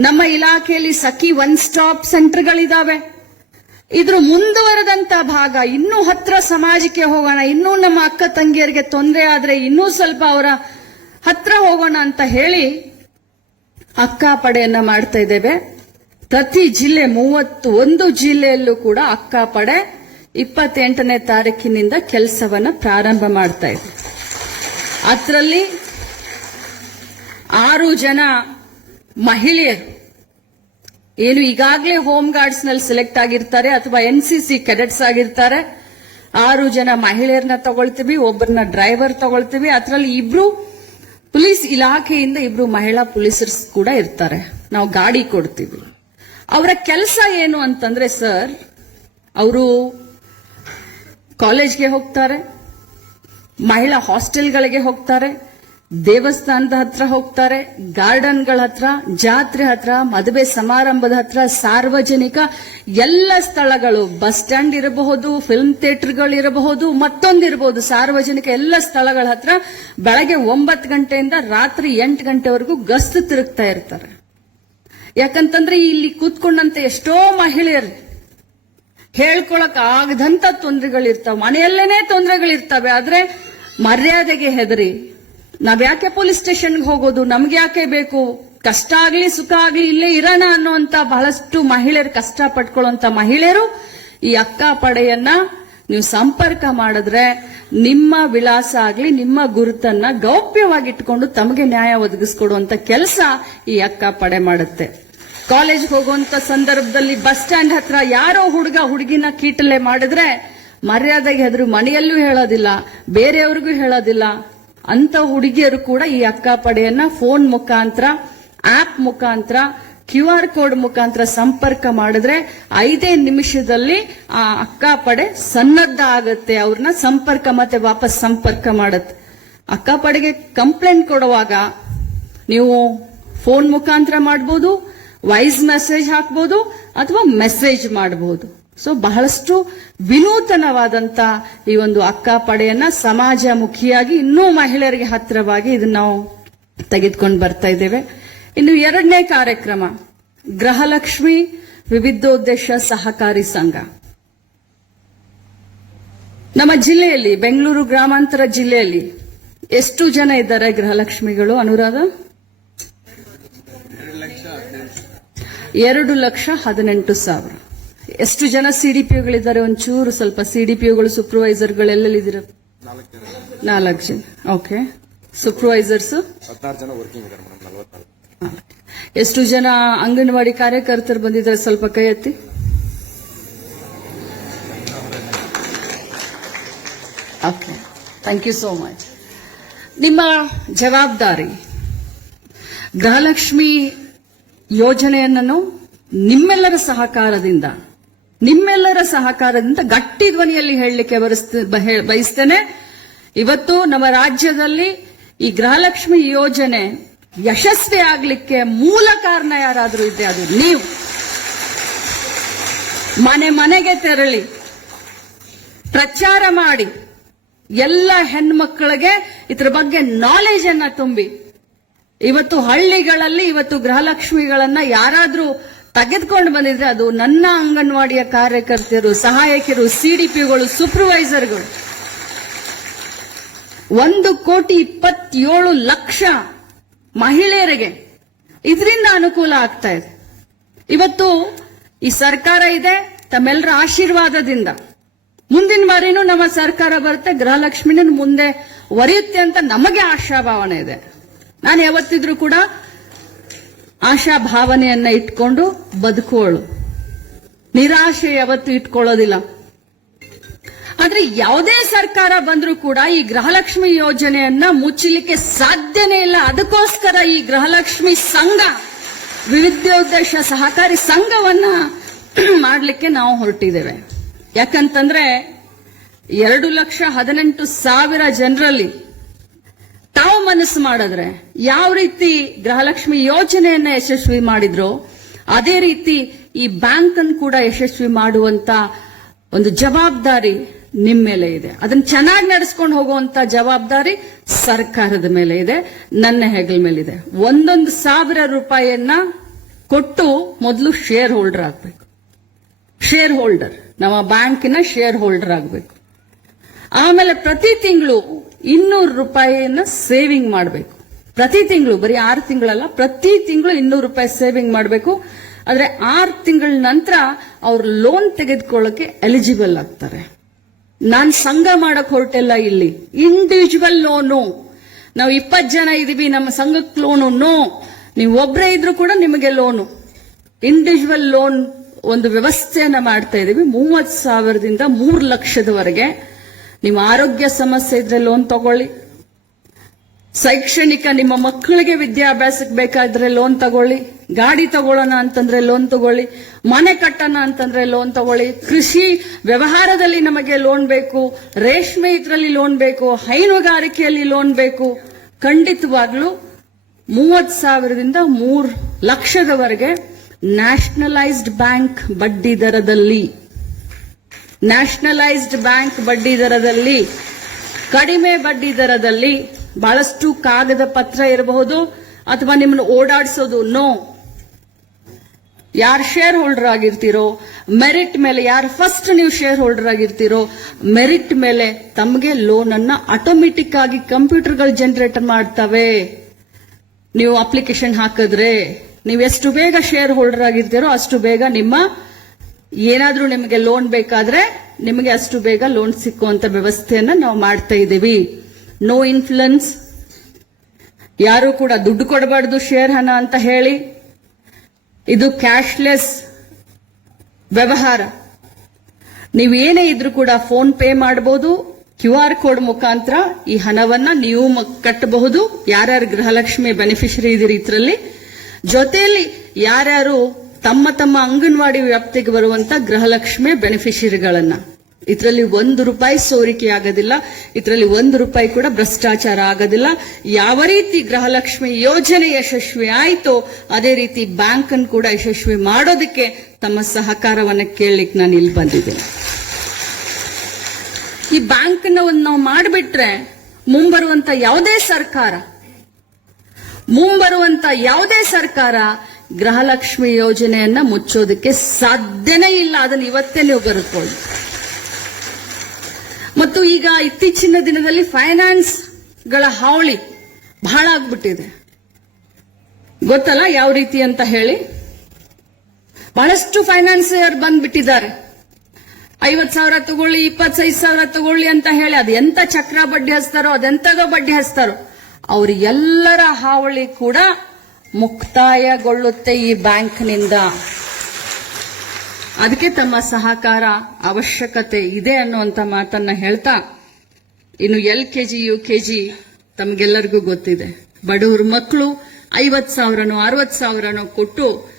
ನಮ್ಮ ಇಲಾಖೆಯಲ್ಲಿ ಸಖಿ ಒನ್ ಸ್ಟಾಪ್ ಸೆಂಟರ್ಗಳಿದಾವೆ ಇದ್ರ ಮುಂದುವರೆದಂತ ಭಾಗ ಇನ್ನೂ ಹತ್ರ ಸಮಾಜಕ್ಕೆ ಹೋಗೋಣ, ಇನ್ನೂ ನಮ್ಮ ಅಕ್ಕ ತಂಗಿಯರಿಗೆ ತೊಂದರೆ ಆದ್ರೆ ಇನ್ನೂ ಸ್ವಲ್ಪ ಅವರ ಹತ್ರ ಹೋಗೋಣ ಅಂತ ಹೇಳಿ ಅಕ್ಕ ಪಡೆಯನ್ನ ಮಾಡ್ತಾ ಇದ್ದೇವೆ. ಪ್ರತಿ ಜಿಲ್ಲೆ ಮೂವತ್ತು ಒಂದು ಜಿಲ್ಲೆಯಲ್ಲೂ ಕೂಡ ಅಕ್ಕ ಪಡೆ ಇಪ್ಪತ್ತೆಂಟನೇ ತಾರೀಕಿನಿಂದ ಕೆಲಸವನ್ನ ಪ್ರಾರಂಭ ಮಾಡ್ತಾ ಇದೆ. ಅದರಲ್ಲಿ ಆರು ಜನ ಮಹಿಳೆಯರು. ಏನು ಈಗಾಗಲೇ ಹೋಮ್ ಗಾರ್ಡ್ಸ್ನಲ್ಲಿ ಸೆಲೆಕ್ಟ್ ಆಗಿರ್ತಾರೆ ಅಥವಾ ಎನ್ ಸಿ ಸಿ ಕೆಡೆಟ್ಸ್ ಆಗಿರ್ತಾರೆ. ಆರು ಜನ ಮಹಿಳೆಯರನ್ನ ತಗೊಳ್ತೀವಿ, ಒಬ್ಬರನ್ನ ಡ್ರೈವರ್ ತಗೊಳ್ತೀವಿ. ಅದರಲ್ಲಿ ಇಬ್ರು ಪೊಲೀಸ್ ಇಲಾಖೆಯಿಂದ ಇಬ್ರು ಮಹಿಳಾ ಪೊಲೀಸರ್ಸ್ ಕೂಡ ಇರ್ತಾರೆ. ನಾವು ಗಾಡಿ ಕೊಡ್ತೀವಿ. ಅವರ ಕೆಲಸ ಏನು ಅಂತಂದ್ರೆ ಸರ್ ಅವರು ಕಾಲೇಜ್ಗೆ ಹೋಗ್ತಾರೆ, ಮಹಿಳಾ ಹಾಸ್ಟೆಲ್ಗಳಿಗೆ ಹೋಗ್ತಾರೆ. ದೇವಸ್ಥಾನದ ಹತ್ರ ಹೋಗ್ತಾರೆ, ಗಾರ್ಡನ್ಗಳ ಹತ್ರ, ಜಾತ್ರೆ ಹತ್ರ, ಮದುವೆ ಸಮಾರಂಭದ ಹತ್ರ, ಸಾರ್ವಜನಿಕ ಎಲ್ಲ ಸ್ಥಳಗಳು, ಬಸ್ ಸ್ಟ್ಯಾಂಡ್ ಇರಬಹುದು ಫಿಲ್ಮ್ ಥಿಯೇಟರ್ಗಳು ಇರಬಹುದು ಮತ್ತೊಂದಿರಬಹುದು ಸಾರ್ವಜನಿಕ ಎಲ್ಲ ಸ್ಥಳಗಳ ಹತ್ರ ಬೆಳಗ್ಗೆ ಒಂಬತ್ತು ಗಂಟೆಯಿಂದ ರಾತ್ರಿ ಎಂಟು ಗಂಟೆವರೆಗೂ ಗಸ್ತು ತಿರುಗ್ತಾ ಇರ್ತಾರೆ. ಯಾಕಂತಂದ್ರೆ ಇಲ್ಲಿ ಕೂತ್ಕೊಂಡಂತ ಎಷ್ಟೋ ಮಹಿಳೆಯರು, ಹೇಳ್ಕೊಳಕ್ ಆಗದಂತ ತೊಂದರೆಗಳಿರ್ತಾವ, ಮನೆಯಲ್ಲೇನೆ ತೊಂದರೆಗಳಿರ್ತವೆ, ಆದ್ರೆ ಮರ್ಯಾದೆಗೆ ಹೆದರಿ ನಾವ್ ಯಾಕೆ ಪೊಲೀಸ್ ಸ್ಟೇಷನ್ಗೆ ಹೋಗೋದು? ನಮ್ಗೆ ಯಾಕೆ ಬೇಕು? ಕಷ್ಟ ಆಗ್ಲಿ ಸುಖ ಆಗ್ಲಿ ಇಲ್ಲೇ ಇರೋಣ ಅನ್ನುವಂತ ಬಹಳಷ್ಟು ಮಹಿಳೆಯರು ಕಷ್ಟ ಪಟ್ಕೊಳ್ಳುವಂತ ಮಹಿಳೆಯರು ಈ ಅಕ್ಕ ಪಡೆಯನ್ನ ನೀವು ಸಂಪರ್ಕ ಮಾಡಿದ್ರೆ ನಿಮ್ಮ ವಿಳಾಸ ಆಗ್ಲಿ, ನಿಮ್ಮ ಗುರುತನ್ನ ಗೌಪ್ಯವಾಗಿಟ್ಕೊಂಡು ತಮಗೆ ನ್ಯಾಯ ಒದಗಿಸ್ಕೊಡುವಂತ ಕೆಲಸ ಈ ಅಕ್ಕ ಪಡೆ ಮಾಡುತ್ತೆ. ಕಾಲೇಜ್ ಹೋಗುವಂತ ಸಂದರ್ಭದಲ್ಲಿ ಬಸ್ ಸ್ಟ್ಯಾಂಡ್ ಹತ್ರ ಯಾರೋ ಹುಡುಗ ಹುಡುಗಿನ ಕೀಟಲೆ ಮಾಡಿದ್ರೆ ಮರ್ಯಾದೆಗೆ ಹೆದರು ಮನೆಯಲ್ಲೂ ಹೇಳೋದಿಲ್ಲ, ಬೇರೆಯವ್ರಿಗೂ ಹೇಳೋದಿಲ್ಲ. ಅಂತ ಹುಡುಗಿಯರು ಕೂಡ ಈ ಅಕ್ಕ ಪಡೆಯನ್ನ ಫೋನ್ ಮುಖಾಂತರ, ಆಪ್ ಮುಖಾಂತರ, ಕ್ಯೂ ಆರ್ ಕೋಡ್ ಮುಖಾಂತರ ಸಂಪರ್ಕ ಮಾಡಿದ್ರೆ ಐದೇ ನಿಮಿಷದಲ್ಲಿ ಆ ಅಕ್ಕ ಪಡೆ ಸನ್ನದ್ಧ ಆಗುತ್ತೆ, ಅವ್ರನ್ನ ಸಂಪರ್ಕ ಮತ್ತೆ ವಾಪಸ್ ಸಂಪರ್ಕ ಮಾಡುತ್ತೆ. ಅಕ್ಕ ಪಡೆಗೆ ಕಂಪ್ಲೇಂಟ್ ಕೊಡುವಾಗ ನೀವು ಫೋನ್ ಮುಖಾಂತರ ಮಾಡಬಹುದು ವಾಯ್ಸ್ ಮೆಸೇಜ್ ಹಾಕ್ಬೋದು ಅಥವಾ ಮೆಸೇಜ್ ಮಾಡಬಹುದು ಸೊ ಬಹಳಷ್ಟು ವಿನೂತನವಾದಂತ ಈ ಒಂದು ಅಕ್ಕ ಪಡೆಯನ್ನ ಸಮಾಜಮುಖಿಯಾಗಿ ಇನ್ನೂ ಮಹಿಳೆಯರಿಗೆ ಹತ್ತಿರವಾಗಿ ಇದನ್ನ ನಾವು ತೆಗೆದುಕೊಂಡು ಬರ್ತಾ ಇದ್ದೇವೆ. ಇನ್ನು ಎರಡನೇ ಕಾರ್ಯಕ್ರಮ ಗೃಹಲಕ್ಷ್ಮಿ ವಿವಿಧೋದ್ದೇಶ ಸಹಕಾರಿ ಸಂಘ. ನಮ್ಮ ಜಿಲ್ಲೆಯಲ್ಲಿ ಬೆಂಗಳೂರು ಗ್ರಾಮಾಂತರ ಜಿಲ್ಲೆಯಲ್ಲಿ ಎಷ್ಟು ಜನ ಇದ್ದಾರೆ ಗೃಹಲಕ್ಷ್ಮಿಗಳು ಅನುರಾಧ? ಎರಡು ಲಕ್ಷ ಹದಿನೆಂಟು ಸಾವಿರ. ಎಷ್ಟು ಜನ ಸಿಡಿಪಿಯುಗಳಿದ್ದಾರೆ ಒಂಚೂರು ಸ್ವಲ್ಪ ಸಿಡಿಪಿಯುಗಳು ಸೂಪರ್ವೈಸರ್ಗಳು ಎಲ್ಲೆಲ್ಲಿದ್ದೀರ ನಾಲ್ಕು ಜನ. ಓಕೆ. ಸೂಪರ್ವೈಸರ್ಸ್ ಎಷ್ಟು ಜನ ಅಂಗನವಾಡಿ ಕಾರ್ಯಕರ್ತರು ಬಂದಿದ್ದಾರೆ? ಸ್ವಲ್ಪ ಕೈ ಎತ್ತಿ. Okay. Thank you so much ನಿಮ್ಮ ಜವಾಬ್ದಾರಿ ಗೃಹಲಕ್ಷ್ಮಿ ಯೋಜನೆಯನ್ನು ನಿಮ್ಮೆಲ್ಲರ ಸಹಕಾರದಿಂದ ನಿಮ್ಮೆಲ್ಲರ ಸಹಕಾರದಿಂದ ಗಟ್ಟಿ ಧ್ವನಿಯಲ್ಲಿ ಹೇಳಲಿಕ್ಕೆ ಬಯಸ್ತೇನೆ. ಇವತ್ತು ನಮ್ಮ ರಾಜ್ಯದಲ್ಲಿ ಈ ಗೃಹಲಕ್ಷ್ಮಿ ಯೋಜನೆ ಯಶಸ್ವಿ ಆಗ್ಲಿಕ್ಕೆ ಮೂಲ ಕಾರಣ ಯಾರಾದರೂ ಇದೆ ಅದು ನೀವು. ಮನೆ ಮನೆಗೆ ತೆರಳಿ, ಪ್ರಚಾರ ಮಾಡಿ, ಎಲ್ಲ ಹೆಣ್ಮಕ್ಕಳಿಗೆ ಇದ್ರ ಬಗ್ಗೆ ನಾಲೆಜ್ ಅನ್ನ ತುಂಬಿ. ಇವತ್ತು ಹಳ್ಳಿಗಳಲ್ಲಿ, ಇವತ್ತು ಗೃಹಲಕ್ಷ್ಮಿಗಳನ್ನ ಯಾರಾದ್ರೂ ತೆಗೆದುಕೊಂಡು ಬಂದಿದ್ರೆ ಅದು ನನ್ನ ಅಂಗನವಾಡಿಯ ಕಾರ್ಯಕರ್ತೆಯರು, ಸಹಾಯಕಿಯರು, ಸಿಡಿಪಿಗಳು ಸೂಪರ್ವೈಸರ್ಗಳು ಒಂದು ಕೋಟಿ ಇಪ್ಪತ್ತೇಳು ಲಕ್ಷ ಮಹಿಳೆಯರಿಗೆ ಇದರಿಂದ ಅನುಕೂಲ ಆಗ್ತಾ ಇದೆ. ಇವತ್ತು ಈ ಸರ್ಕಾರ ಇದೆ, ತಮ್ಮೆಲ್ಲರ ಆಶೀರ್ವಾದದಿಂದ. ಮುಂದಿನ ಬಾರಿನೂ ನಮ್ಮ ಸರ್ಕಾರ ಬರುತ್ತೆ ಗೃಹಲಕ್ಷ್ಮಿನ ಮುಂದೆ ಒರೆಯುತ್ತೆ ಅಂತ ನಮಗೆ ಆಶಾಭಾವನೆ ಇದೆ. ನಾನು ಯಾವತ್ತಿದ್ರೂ ಕೂಡ ಆಶಾ ಭಾವನೆಯನ್ನ ಇಟ್ಕೊಂಡು ಬದುಕೋಳು. ನಿರಾಶೆ ಯಾವತ್ತು ಇಟ್ಕೊಳ್ಳೋದಿಲ್ಲ. ಆದ್ರೆ ಯಾವುದೇ ಸರ್ಕಾರ ಬಂದರೂ ಕೂಡ ಈ ಗೃಹಲಕ್ಷ್ಮಿ ಯೋಜನೆಯನ್ನ ಮುಚ್ಚಲಿಕ್ಕೆ ಸಾಧ್ಯನೇ ಇಲ್ಲ. ಅದಕ್ಕೋಸ್ಕರ ಈ ಗೃಹಲಕ್ಷ್ಮಿ ಸಂಘ ವಿವಿಧೋದ್ದೇಶ ಸಹಕಾರಿ ಸಂಘವನ್ನ ಮಾಡಲಿಕ್ಕೆ ನಾವು ಹೊರಟಿದ್ದೇವೆ. ಯಾಕಂತಂದ್ರೆ ಎರಡು ಲಕ್ಷ ಹದಿನೆಂಟು ಸಾವಿರ ಜನರಲ್ಲಿ ಮನಸ್ಸು ಮಾಡಿದ್ರೆ ಯಾವ ರೀತಿ ಗೃಹಲಕ್ಷ್ಮಿ ಯೋಜನೆಯನ್ನ ಯಶಸ್ವಿ ಮಾಡಿದ್ರು, ಅದೇ ರೀತಿ ಈ ಬ್ಯಾಂಕ್ ಅನ್ನು ಕೂಡ ಯಶಸ್ವಿ ಮಾಡುವಂತ ಒಂದು ಜವಾಬ್ದಾರಿ ನಿಮ್ಮ ಮೇಲೆ ಇದೆ. ಅದನ್ನ ಚೆನ್ನಾಗಿ ನಡೆಸ್ಕೊಂಡು ಹೋಗುವಂತ ಜವಾಬ್ದಾರಿ ಸರ್ಕಾರದ ಮೇಲೆ ಇದೆ, ನನ್ನ ಹೆಗಲ ಮೇಲಿದೆ. ಒಂದೊಂದು ಸಾವಿರ ರೂಪಾಯಿಯನ್ನ ಕೊಟ್ಟು ಮೊದಲು ಶೇರ್ ಹೋಲ್ಡರ್ ಆಗ್ಬೇಕು. ಶೇರ್ ಹೋಲ್ಡರ್ ನಮ್ಮ ಬ್ಯಾಂಕಿನ ಶೇರ್ ಹೋಲ್ಡರ್ ಆಗಬೇಕು. ಆಮೇಲೆ ಪ್ರತಿ ತಿಂಗಳು ಇನ್ನೂರು ರೂಪಾಯಿಯನ್ನ ಸೇವಿಂಗ್ ಮಾಡಬೇಕು. ಪ್ರತಿ ತಿಂಗಳು, ಬರೀ ಆರು ತಿಂಗಳಲ್ಲ, ಪ್ರತಿ ತಿಂಗಳು ಇನ್ನೂರು ರೂಪಾಯಿ ಸೇವಿಂಗ್ ಮಾಡಬೇಕು. ಆದರೆ ಆರು ತಿಂಗಳ ನಂತರ ಅವ್ರು ಲೋನ್ ತೆಗೆದುಕೊಳ್ಳಕ್ಕೆ ಎಲಿಜಿಬಲ್ ಆಗ್ತಾರೆ. ನಾನು ಸಂಘ ಮಾಡಕ್ ಹೊರಟಿಲ್ಲ ಇಲ್ಲಿ. ಇಂಡಿವಿಜುವಲ್ ಲೋನು ನಾವು ಇಪ್ಪತ್ತು ಜನ ಇದೀವಿ, ನಮ್ಮ ಸಂಘಕ್ಕೆ ಲೋನು ನೋ ನೀವು ಒಬ್ಬರೇ ಇದ್ರೂ ಕೂಡ ನಿಮಗೆ ಲೋನು ಇಂಡಿವಿಜುವಲ್ ಲೋನ್ ಒಂದು ವ್ಯವಸ್ಥೆಯನ್ನ ಮಾಡ್ತಾ ಇದೀವಿ. ಮೂವತ್ತು ಸಾವಿರದಿಂದ ಮೂರು ಲಕ್ಷದವರೆಗೆ ನಿಮ್ಮ ಆರೋಗ್ಯ ಸಮಸ್ಯೆ ಇದ್ರೆ ಲೋನ್ ತಗೊಳ್ಳಿ. ಶೈಕ್ಷಣಿಕ ನಿಮ್ಮ ಮಕ್ಕಳಿಗೆ ವಿದ್ಯಾಭ್ಯಾಸಕ್ಕೆ ಬೇಕಾದ್ರೆ ಲೋನ್ ತಗೊಳ್ಳಿ. ಗಾಡಿ ತಗೊಳ್ಳೋಣ ಅಂತಂದ್ರೆ ಲೋನ್ ತಗೊಳ್ಳಿ. ಮನೆ ಕಟ್ಟೋಣ ಅಂತಂದ್ರೆ ಲೋನ್ ತಗೊಳ್ಳಿ. ಕೃಷಿ ವ್ಯವಹಾರದಲ್ಲಿ ನಮಗೆ ಲೋನ್ ಬೇಕು. ರೇಷ್ಮೆ ಇದರಲ್ಲಿ ಲೋನ್ ಬೇಕು. ಹೈನುಗಾರಿಕೆಯಲ್ಲಿ ಲೋನ್ ಬೇಕು. ಖಂಡಿತವಾಗ್ಲೂ ಮೂವತ್ ಸಾವಿರದಿಂದ ಮೂರ್ ಲಕ್ಷದವರೆಗೆ ನ್ಯಾಷನಲೈಸ್ಡ್ ಬ್ಯಾಂಕ್ ಬಡ್ಡಿ ದರದಲ್ಲಿ ನ್ಯಾಷನಲೈಸ್ಡ್ ಬ್ಯಾಂಕ್ ಬಡ್ಡಿ ದರದಲ್ಲಿ, ಕಡಿಮೆ ಬಡ್ಡಿ ದರದಲ್ಲಿ ಬಹಳಷ್ಟು ಕಾಗದ ಪತ್ರ ಇರಬಹುದು ಅಥವಾ ನಿಮ್ಮನ್ನು ಓಡಾಡಿಸೋದು, ನೋ. ಯಾರು ಶೇರ್ ಹೋಲ್ಡರ್ ಆಗಿರ್ತೀರೋ ಮೆರಿಟ್ ಮೇಲೆ ಯಾರು ಫಸ್ಟ್ ನೀವು ಶೇರ್ ಹೋಲ್ಡರ್ ಆಗಿರ್ತೀರೋ ಮೆರಿಟ್ ಮೇಲೆ ತಮಗೆ ಲೋನ್ ಅನ್ನ ಆಟೋಮೆಟಿಕ್ ಆಗಿ ಕಂಪ್ಯೂಟರ್ಗಳು ಜನರೇಟ್ ಮಾಡ್ತವೆ. ನೀವು ಅಪ್ಲಿಕೇಶನ್ ಹಾಕಿದ್ರೆ, ನೀವು ಎಷ್ಟು ಬೇಗ ಶೇರ್ ಹೋಲ್ಡರ್ ಆಗಿರ್ತೀರೋ ಅಷ್ಟು ಬೇಗ ನಿಮ್ಮ ಏನಾದ್ರೂ ನಿಮಗೆ ಲೋನ್ ಬೇಕಾದ್ರೆ ನಿಮಗೆ ಅಷ್ಟು ಬೇಗ ಲೋನ್ ಸಿಕ್ಕುವಂತ ವ್ಯವಸ್ಥೆಯನ್ನ ನಾವು ಮಾಡ್ತಾ ಇದ್ದೀವಿ. ನೋ ಇನ್ಫ್ಲುಯೆನ್ಸ್ ಯಾರು ಕೂಡ ದುಡ್ಡು ಕೊಡಬಾರ್ದು ಶೇರ್ ಹಣ ಅಂತ ಹೇಳಿ. ಇದು ಕ್ಯಾಶ್ಲೆಸ್ ವ್ಯವಹಾರ. ನೀವು ಏನೇ ಇದ್ರೂ ಕೂಡ ಫೋನ್ ಪೇ ಮಾಡಬಹುದು ಕ್ಯೂ ಆರ್ ಕೋಡ್ ಮುಖಾಂತರ ಈ ಹಣವನ್ನ ನೀವು ಕಟ್ಟಬಹುದು. ಯಾರ್ಯಾರು ಗೃಹಲಕ್ಷ್ಮಿ ಬೆನಿಫಿಷರಿ ಇದೀರಿ ಇದರಲ್ಲಿ. ಜೊತೆಯಲ್ಲಿ ಯಾರ್ಯಾರು ತಮ್ಮ ತಮ್ಮ ಅಂಗನವಾಡಿ ವ್ಯಾಪ್ತಿಗೆ ಬರುವಂತ ಗೃಹಲಕ್ಷ್ಮಿ ಬೆನಿಫಿಷರಿಗಳನ್ನ. ಇದರಲ್ಲಿ ಒಂದು ರೂಪಾಯಿ ಸೋರಿಕೆ ಆಗೋದಿಲ್ಲ, ಇದರಲ್ಲಿ ಒಂದು ರೂಪಾಯಿ ಕೂಡ ಭ್ರಷ್ಟಾಚಾರ ಆಗೋದಿಲ್ಲ. ಯಾವ ರೀತಿ ಗೃಹಲಕ್ಷ್ಮಿ ಯೋಜನೆ ಯಶಸ್ವಿ ಆಯಿತೋ, ಅದೇ ರೀತಿ ಬ್ಯಾಂಕ್ ಅನ್ನು ಕೂಡ ಯಶಸ್ವಿ ಮಾಡೋದಕ್ಕೆ ತಮ್ಮ ಸಹಕಾರವನ್ನ ಕೇಳಲಿಕ್ಕೆ ನಾನು ಇಲ್ಲಿ ಬಂದಿದ್ದೀನಿ. ಈ ಬ್ಯಾಂಕ್ ಒಂದು ನಾವು ಮಾಡಿಬಿಟ್ರೆ ಮುಂಬರುವಂತ ಯಾವುದೇ ಸರ್ಕಾರ, ಮುಂಬರುವಂತ ಯಾವುದೇ ಸರ್ಕಾರ ಗೃಹಲಕ್ಷ್ಮಿ ಯೋಜನೆಯನ್ನ ಮುಚ್ಚೋದಕ್ಕೆ ಸಾಧ್ಯನೇ ಇಲ್ಲ. ಅದನ್ನ ಇವತ್ತೇ ನೀವು ಬರೆದುಕೊಳ್ಳಿ. ಮತ್ತು ಈಗ ಇತ್ತೀಚಿನ ದಿನದಲ್ಲಿ ಫೈನಾನ್ಸ್ಗಳ ಹಾವಳಿ ಬಹಳ ಆಗ್ಬಿಟ್ಟಿದೆ. ಗೊತ್ತಲ್ಲ ಯಾವ ರೀತಿ ಅಂತ ಹೇಳಿ? ಬಹಳಷ್ಟು ಫೈನಾನ್ಸಿಯರ್ ಬಂದ್ಬಿಟ್ಟಿದ್ದಾರೆ. ಐವತ್ ಸಾವಿರ ತಗೊಳ್ಳಿ, ಇಪ್ಪತ್ತೈದು ಸಾವಿರ ತಗೊಳ್ಳಿ ಅಂತ ಹೇಳಿ ಅದು ಎಂತ ಚಕ್ರ ಬಡ್ಡಿ ಹಚ್ತಾರೋ ಅದೆಂತಗೋ ಬಡ್ಡಿ ಹಚ್ತಾರೋ ಎಲ್ಲರ ಹಾವಳಿ ಕೂಡ ಮುಕ್ತಾಯಗೊಳ್ಳುತ್ತೆ ಈ ಬ್ಯಾಂಕ್ನಿಂದ. ಅದಕ್ಕೆ ತಮ್ಮ ಸಹಕಾರ ಅವಶ್ಯಕತೆ ಇದೆ ಅನ್ನುವಂತ ಮಾತನ್ನ ಹೇಳ್ತಾ, ಇನ್ನು L K G, U K G ತಮ್ಗೆಲ್ಲರಿಗೂ ಗೊತ್ತಿದೆ. ಬಡವ್ರ ಮಕ್ಕಳು ಐವತ್ ಸಾವಿರನೋ ಅರವತ್ ಸಾವಿರನೋ ಕೊಟ್ಟು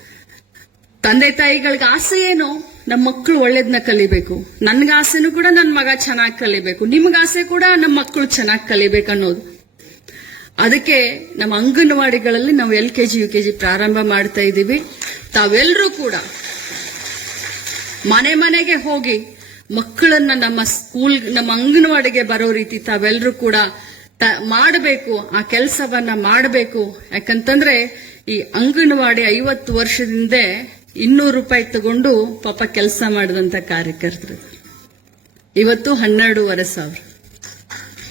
ತಂದೆ ತಾಯಿಗಳಿಗೆ ಆಸೆ ಏನು? ನಮ್ಮ ಮಕ್ಕಳು ಒಳ್ಳೇದನ್ನ ಕಲಿಬೇಕು. ನನ್ಗ ಆಸೆನೂ ಕೂಡ ನನ್ನ ಮಗ ಚೆನ್ನಾಗಿ ಕಲಿಬೇಕು. ನಿಮ್ಗ ಆಸೆ ಕೂಡ ನಮ್ಮ ಮಕ್ಕಳು ಚೆನ್ನಾಗಿ ಕಲಿಬೇಕು ಅನ್ನೋದು. ಅದಕ್ಕೆ ನಮ್ಮ ಅಂಗನವಾಡಿಗಳಲ್ಲಿ ನಾವು L K G U K G ಪ್ರಾರಂಭ ಮಾಡ್ತಾ ಇದ್ದೀವಿ. ತಾವೆಲ್ಲರೂ ಕೂಡ ಮನೆ ಮನೆಗೆ ಹೋಗಿ ಮಕ್ಕಳನ್ನ ನಮ್ಮ ಸ್ಕೂಲ್, ನಮ್ಮ ಅಂಗನವಾಡಿಗೆ ಬರೋ ರೀತಿ ತಾವೆಲ್ಲರೂ ಕೂಡ ಮಾಡಬೇಕು, ಆ ಕೆಲಸವನ್ನ ಮಾಡಬೇಕು. ಯಾಕಂತಂದ್ರೆ ಈ ಅಂಗನವಾಡಿ ಐವತ್ತು ವರ್ಷದಿಂದ ಇನ್ನೂರು ರೂಪಾಯಿ ತಗೊಂಡು ಪಾಪ ಕೆಲಸ ಮಾಡಿದಂತ ಕಾರ್ಯಕರ್ತರು. ಇವತ್ತು ಹನ್ನೆರಡೂವರೆ ಸಾವಿರ.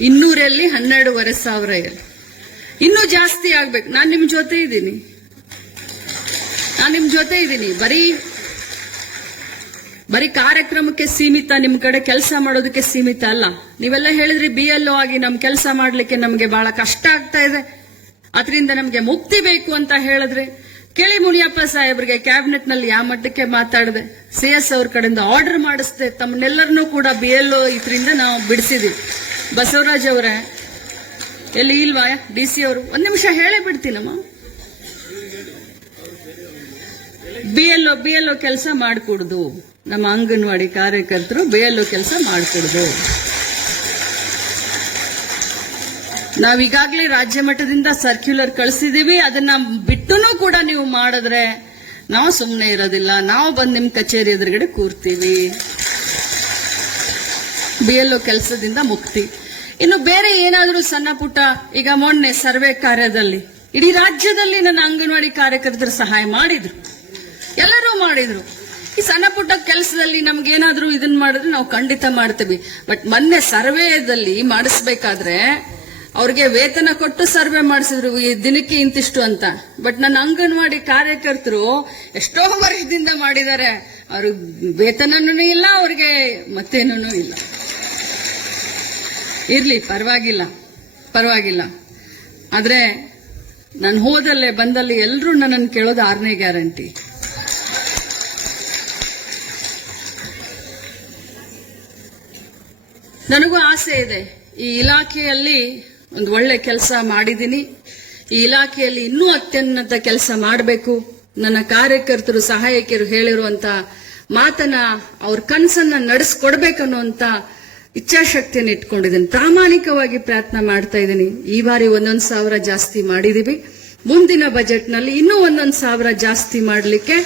ಇನ್ನೂರಲ್ಲಿ ಹನ್ನೆರಡೂವರೆ ಸಾವಿರ ಇನ್ನೂ ಜಾಸ್ತಿ ಆಗ್ಬೇಕು. ನಾನು ನಿಮ್ ಜೊತೆ ಇದ್ದೀನಿ. ನಾನು ನಿಮ್ ಜೊತೆ ಇದ್ದೀನಿ. ಬರೀ ಬರೀ ಕಾರ್ಯಕ್ರಮಕ್ಕೆ ಸೀಮಿತ, ನಿಮ್ ಕಡೆ ಕೆಲಸ ಮಾಡೋದಕ್ಕೆ ಸೀಮಿತ ಅಲ್ಲ. ನೀವೆಲ್ಲ ಹೇಳಿದ್ರಿ ಬಿ ಎಲ್ ಆಗಿ ನಮ್ ಕೆಲಸ ಮಾಡ್ಲಿಕ್ಕೆ ನಮ್ಗೆ ಬಹಳ ಕಷ್ಟ ಆಗ್ತಾ ಇದೆ. ಅದರಿಂದ ನಮ್ಗೆ ಮುಕ್ತಿ ಬೇಕು ಅಂತ ಹೇಳಿದ್ರೆ, ಕೇಳಿ ಮುನಿಯಪ್ಪ ಸಾಹೇಬ್ರಿಗೆ ಕ್ಯಾಬಿನೆಟ್ನಲ್ಲಿ ಯಾವ ಮಟ್ಟಕ್ಕೆ ಮಾತಾಡಿದೆ, ಸಿ ಎಸ್ ಅವ್ರ ಕಡೆಯಿಂದ ಆರ್ಡರ್ ಮಾಡಿಸ್ದೆ ತಮ್ಮನ್ನೆಲ್ಲರನ್ನೂ ಕೂಡ ಬಿ ಎಲ್ ಇದರಿಂದ ನಾವು ಬಿಡಿಸಿದ್ವಿ. ಬಸವರಾಜ್ ಅವರೇ ಎಲ್ಲಿ ಇಲ್ವಾ? ಡಿ ಸಿ ಅವರು. ಒಂದ್ ನಿಮಿಷ ಹೇಳೇ ಬಿಡ್ತೀನಮ್ಮ B L O B L O ಕೆಲಸ ಮಾಡಿಕೊಡುದು. ನಮ್ಮ ಅಂಗನವಾಡಿ ಕಾರ್ಯಕರ್ತರು ಬಿ ಎಲ್ ಒ ಕೆಲಸ ಮಾಡಿಕೊಡುದು. ನಾವೀಗಾಗಲೇ ರಾಜ್ಯ ಮಟ್ಟದಿಂದ ಸರ್ಕ್ಯುಲರ್ ಕಳಿಸಿದೀವಿ. ಅದನ್ನ ಬಿಟ್ಟುನೂ ಕೂಡ ನೀವು ಮಾಡಿದ್ರೆ ನಾವು ಸುಮ್ಮನೆ ಇರೋದಿಲ್ಲ. ನಾವು ಬಂದು ನಿಮ್ಮ ಕಚೇರಿ ಎದುರುಗಡೆ ಕೂರ್ತೀವಿ. ಬಿ ಎಲ್ ಕೆಲಸದಿಂದ ಮುಕ್ತಿ. ಇನ್ನು ಬೇರೆ ಏನಾದರೂ ಸಣ್ಣ ಪುಟ್ಟ, ಈಗ ಮೊನ್ನೆ ಸರ್ವೆ ಕಾರ್ಯದಲ್ಲಿ, ಇಡೀ ರಾಜ್ಯದಲ್ಲಿ ನನ್ನ ಅಂಗನವಾಡಿ ಕಾರ್ಯಕರ್ತರು ಸಹಾಯ ಮಾಡಿದ್ರು. ಎಲ್ಲರೂ ಮಾಡಿದ್ರು. ಈ ಸಣ್ಣ ಪುಟ್ಟ ಕೆಲಸದಲ್ಲಿ ನಮ್ಗೇನಾದ್ರೂ ಇದನ್ನ ಮಾಡಿದ್ರೆ ನಾವು ಖಂಡಿತ ಮಾಡ್ತೀವಿ. ಬಟ್ ಮೊನ್ನೆ ಸರ್ವೆದಲ್ಲಿ ಮಾಡಿಸ್ಬೇಕಾದ್ರೆ, ಅವ್ರಿಗೆ ವೇತನ ಕೊಟ್ಟು ಸರ್ವೆ ಮಾಡಿಸಿದ್ರು ಈ ದಿನಕ್ಕೆ ಇಂತಿಷ್ಟು ಅಂತ. ಬಟ್ ನನ್ನ ಅಂಗನವಾಡಿ ಕಾರ್ಯಕರ್ತರು ಎಷ್ಟೋ ವರ್ಷದಿಂದ ಮಾಡಿದ್ದಾರೆ. ಅವ್ರಿಗೆ ವೇತನನೂ ಇಲ್ಲ, ಅವ್ರಿಗೆ ಮತ್ತೇನೂ ಇಲ್ಲ. ಇರ್ಲಿ, ಪರವಾಗಿಲ್ಲ ಪರವಾಗಿಲ್ಲ. ಆದರೆ ನಾನು ಹೋದಲ್ಲೇ ಬಂದಲ್ಲಿ ಎಲ್ಲರೂ ನನ್ನನ್ನು ಕೇಳೋದು ಆರನೇ ಗ್ಯಾರಂಟಿ. ನನಗೂ ಆಸೆ ಇದೆ. ಈ ಇಲಾಖೆಯಲ್ಲಿ ಒಂದು ಒಳ್ಳೆ ಕೆಲಸ ಮಾಡಿದ್ದೀನಿ. ಈ ಇಲಾಖೆಯಲ್ಲಿ ಇನ್ನೂ ಅತ್ಯುನ್ನತ ಕೆಲಸ ಮಾಡಬೇಕು. ನನ್ನ ಕಾರ್ಯಕರ್ತರು, ಸಹಾಯಕಿಯರು ಹೇಳಿರುವಂತ ಮಾತನ್ನ ಅವ್ರ ಕನಸನ್ನ ನಡೆಸ್ಕೊಡ್ಬೇಕನ್ನುವಂತ ಇಚ್ಛಾಶಕ್ತಿಯನ್ನು ಇಟ್ಕೊಂಡಿದ್ದೀನಿ. ಪ್ರಾಮಾಣಿಕವಾಗಿ ಪ್ರಯತ್ನ ಮಾಡ್ತಾ ಇದ್ದೀನಿ. ಈ ಬಾರಿ ಒಂದೊಂದು ಸಾವಿರ ಜಾಸ್ತಿ ಮಾಡಿದೀವಿ. ಮುಂದಿನ ಬಜೆಟ್ನಲ್ಲಿ ಇನ್ನೂ ಒಂದೊಂದು ಸಾವಿರ ಜಾಸ್ತಿ ಮಾಡಲಿಕ್ಕೆ